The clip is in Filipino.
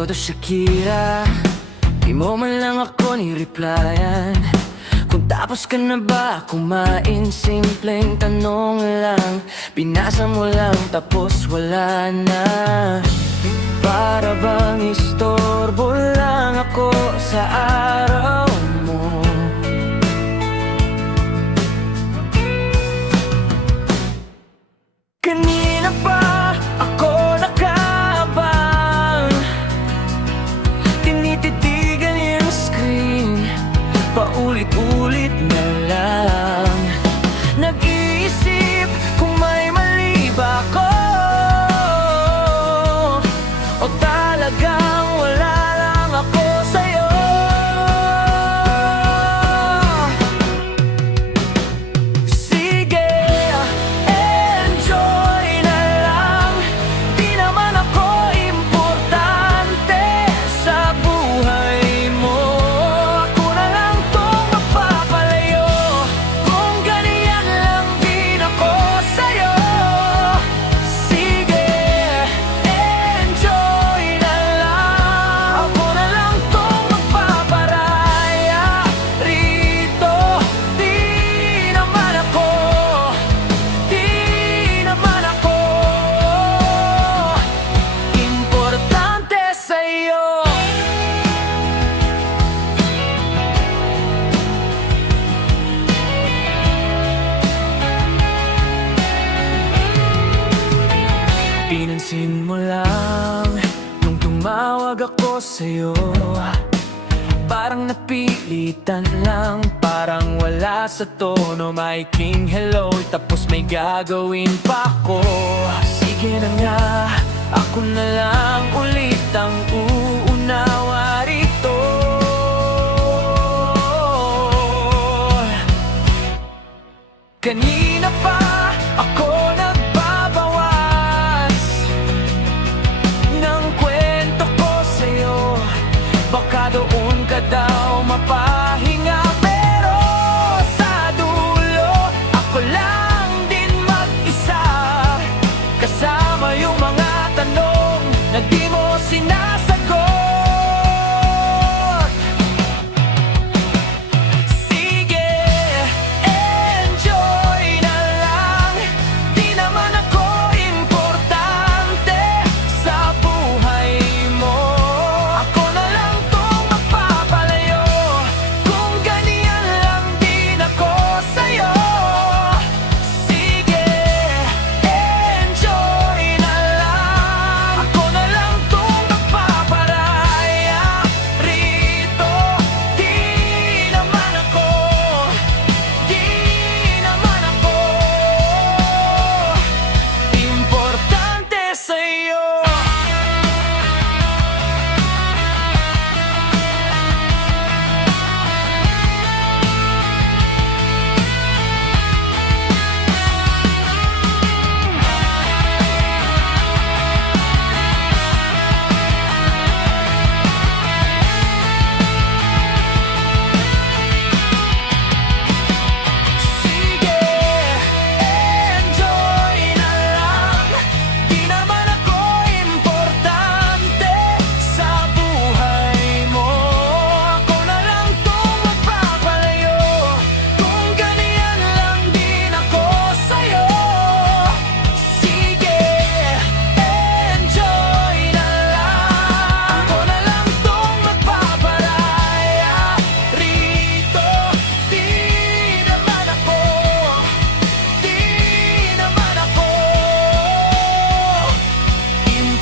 todo Shakira, di mo man lang ako ni-replyan. Kung tapos ka na ba kumain, simpleng tanong lang. Binasa mo lang tapos wala na. Para bang istorbo lang ako sa araw mo. Kanina pa ako nakabang, tinititigan yung screen, paulit-ulit na lang. Nag-iisip kung may mali ba ako, o talagang wala lang ako sa'yo. Sige, enjoy na lang. Di naman ako importante sa buhay mo. Ako na lang tong mapapalayo kung ganyan lang din ako sa'yo. Sige, enjoy na lang. Ako na lang tong magpaparaya rito. Di naman ako importante sa'yo. Pinansin mo lang nung tumawag ako sa'yo, parang napilitan lang, parang wala sa tono. Maikling hello, tapos may gagawin pa ako. Sige na nga, ako na lang ulit ang uunawa rito. Kanina pa